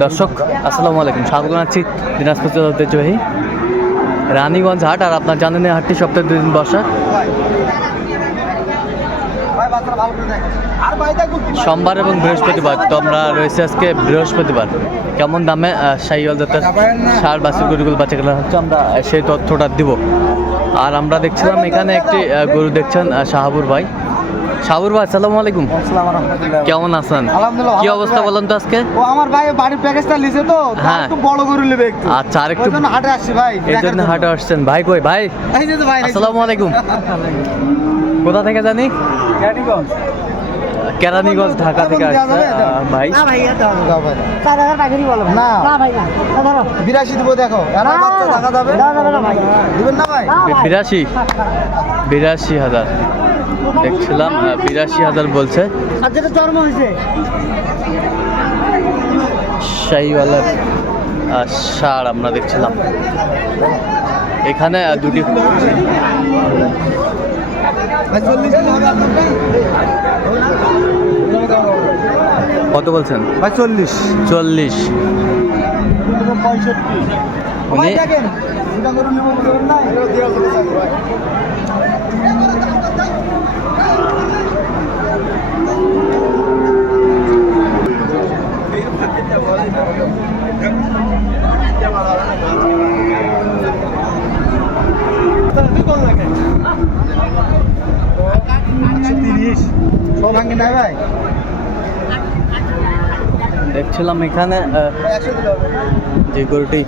দর্শক আসসালামু আলাইকুম, স্বাগত জানাচ্ছি দিনাজপুর জেলার ঐতিহ্যবাহী রানীগঞ্জ হাট। আর আপনার জানেন এই হাটটি সপ্তাহে 2 দিন বসা, সোমবার এবং বৃহস্পতিবার। তো আমরা রয়েছে আজকে বৃহস্পতিবার। কেমন দামে শাহিওয়াল জাতের ষাঁড় বাছুর গরুগুলো বাচ্চা গেলা হচ্ছে, আমরা সেই তথ্যটা দিব। আর আমরা দেখছিলাম এখানে একটি গরু দেখছেন শাহাবুর ভাই। শাহাবুর ভাই আসসালামু আলাইকুম, কেমন আছেন? কি অবস্থা বলেন তো আজকে? ও আমার ভাই বাড়ির প্যাকেজটা লিছে তো হ্যাঁ, একটু বড় গরু নেবে একটু। আচ্ছা, আর একটু হাটে আসছি ভাই, এই জন্য হাটে আসছেন ভাই। কই ভাই? এই যে ভাই আসসালামু আলাইকুম। কোথা থেকে জানি? কেরানীগঞ্জ, ঢাকা থেকে আসছে ভাই। না ভাই, এটা দাও ভাই। 4000 টাকারই বলো না। না ভাই না, ধরো 82 দিব, দেখো এর বাচ্চা টাকা যাবে না ভাই, দিবেন না ভাই? 82,000 দেখছিলাম, 82,000 বলছে। আর যেটা জন্ম হয়েছে শাহিওয়ালের ষাঁড় আমরা দেখছিলাম এখানে দুটি। কত বলছেন ভাই? 40 40। 65 উনি দেখেন এটা গরু নেব বলেন না, এটা দিয়া গরু থাকবে ভাই। দেখছিলাম এখানে যে গরুটি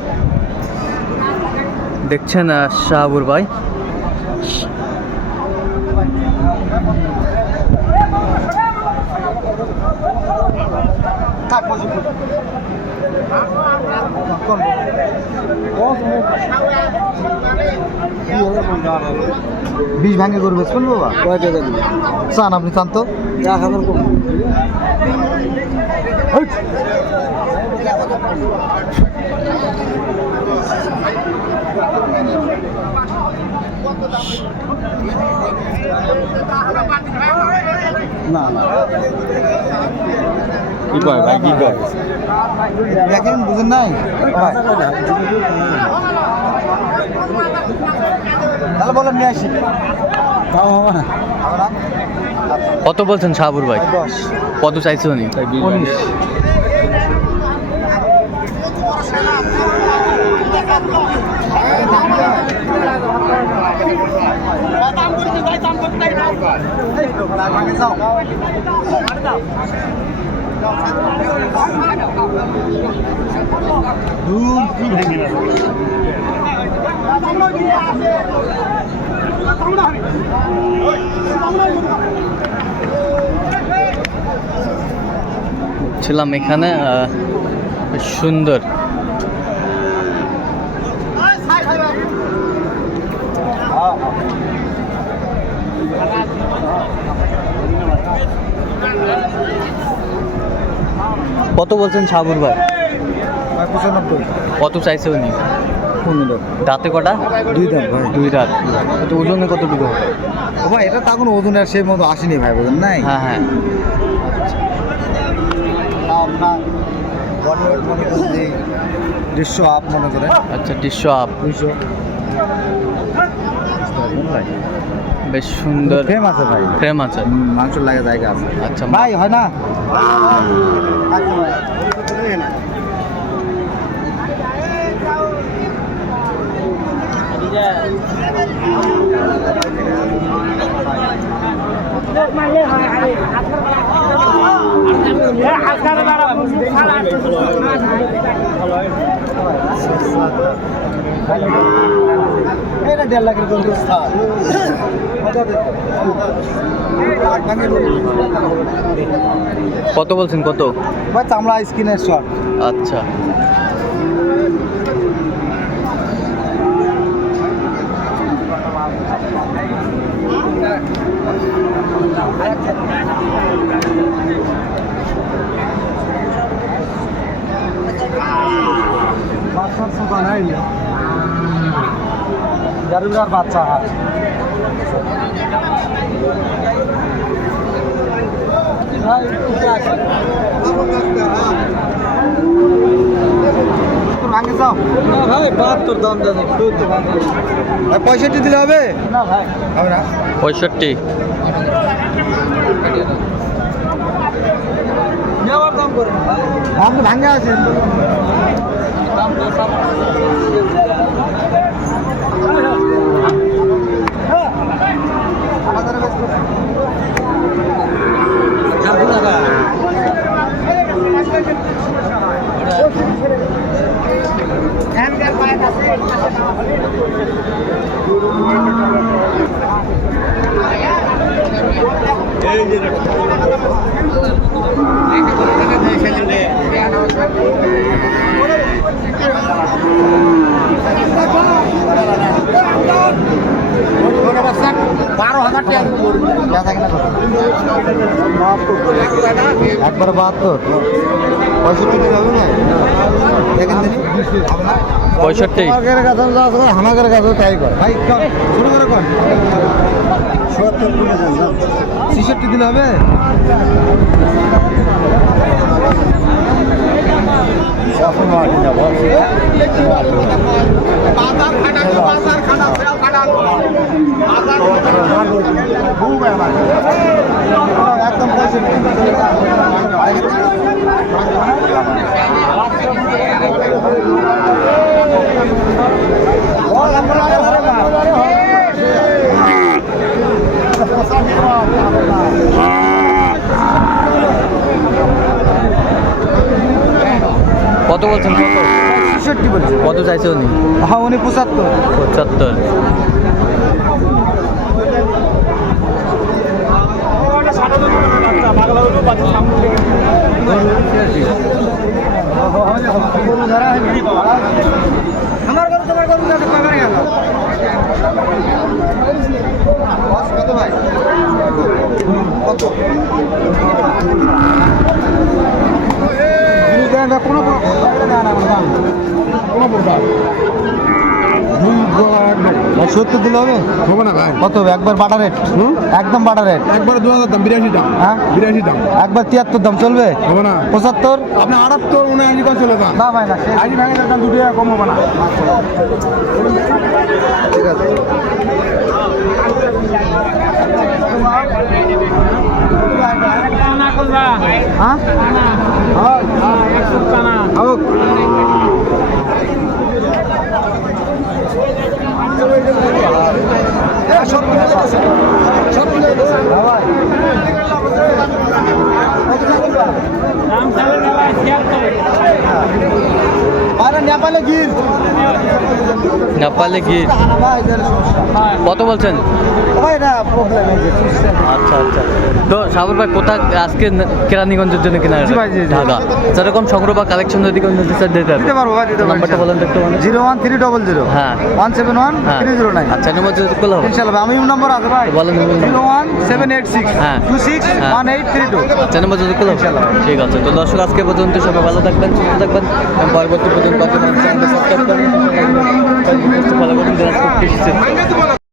দেখছেন শাহাবুর ভাই। বিশ ভাঙে করবে শুন বাবা, কয় টাকা দিবে চান আপনি? চান তো 1000 কম। না না কি কয় ভাই, কি কয়? দেখেন বুঝেন নাই তাহলে বলেন নিয়ে আসি। কত বলছেন শাহাবুর ভাই? কত চাইছে উনি? 19। ছিলাম এখানে বেশ সুন্দর। কত বলছেন শাহাবুর ভাই? 95। কত চাইছে উনি? 15। দাঁতে কটা? 2 দাঁত ভাই। 2 দাঁত। তো ওজনে কতটুকু হবে? ও ভাই এটা তখন ওজন আর সেই মতো আসেনি ভাই, বুঝেন নাই? হ্যাঁ হ্যাঁ, দৃশ্য আপ মনে করে। আচ্ছা, 150 আপ। 200 বেশ সুন্দর ফ্রেম আছে ভাই, ফ্রেম আছে। মাংস লাগে জায়গা আছে। আচ্ছা ভাই হয় না? এটা 1.5 লাখের গরু স্থান। কত বলছেন? কত ভাই? চামড়া স্কিনের শট। আচ্ছা, বাচ্চার সোফা নাই, গরিবের বাচ্চা হয়। ভাই ভাঙে যাও না ভাই 72 দাম দেন 65 দিলে হবে না ভাই হবে না 65 নেওয়ার দাম করেন দাম তো ভাঙে আছে একবার 72 65 দিলে হবে না দেখেন দিন 65 আমাদের কাছে আমাদের কাছে তাই কর ভাই শুরু করে কোন 76 দিলে দেন 66 দিলে হবে বাজার খানা ফেল খানা একদম কত বলছেন? কত 65 বলছে কত চাইছে উনি? হ্যাঁ উনি 75 আমার গরু তোমার গরু কাছে কয়বার গেল কত ভাই কত কোনো সত্তর দিলে হবে হবে না ভাই কত হবে একবার বাটা রেট একদম বাটা রেট একবার 2000 দাম 82 দাম হ্যাঁ 82 দাম একবার 73 দাম চলবে হবে না 75 আপনি 78 79 কত চলে দাম না ভাই না আইনি ভাঙে দাম 2 টাকা কম হবে না ঠিক আছে হ্যাঁ হ্যাঁ হোক নেপালে গির নেপালে গির কত বলছেন? আচ্ছা আচ্ছা তো সাবর ভাই কোথা আজকে কেরানীগঞ্জের জন্য কিনা ঢাকা যেরকম সংগ্রহ বা কালেকশন যদি কোনো দিতে পারবো ভাই নাম্বারটা বলেন তো একটু 01300 হ্যাঁ 171 309 আচ্ছা নম্বর যদি করলে হবে ইনশাআল্লাহ আমি নম্বর আছে ভাই বলেন 01786 হ্যাঁ 261832 আচ্ছা নম্বর যদি করলে হবে ঠিক আছে তো দর্শক আজকে পর্যন্ত সবাই ভালো থাকবেন সুস্থ থাকবেন পরবর্তী পর্যন্ত সাবস্ক্রাইব করবেন ফলো করুন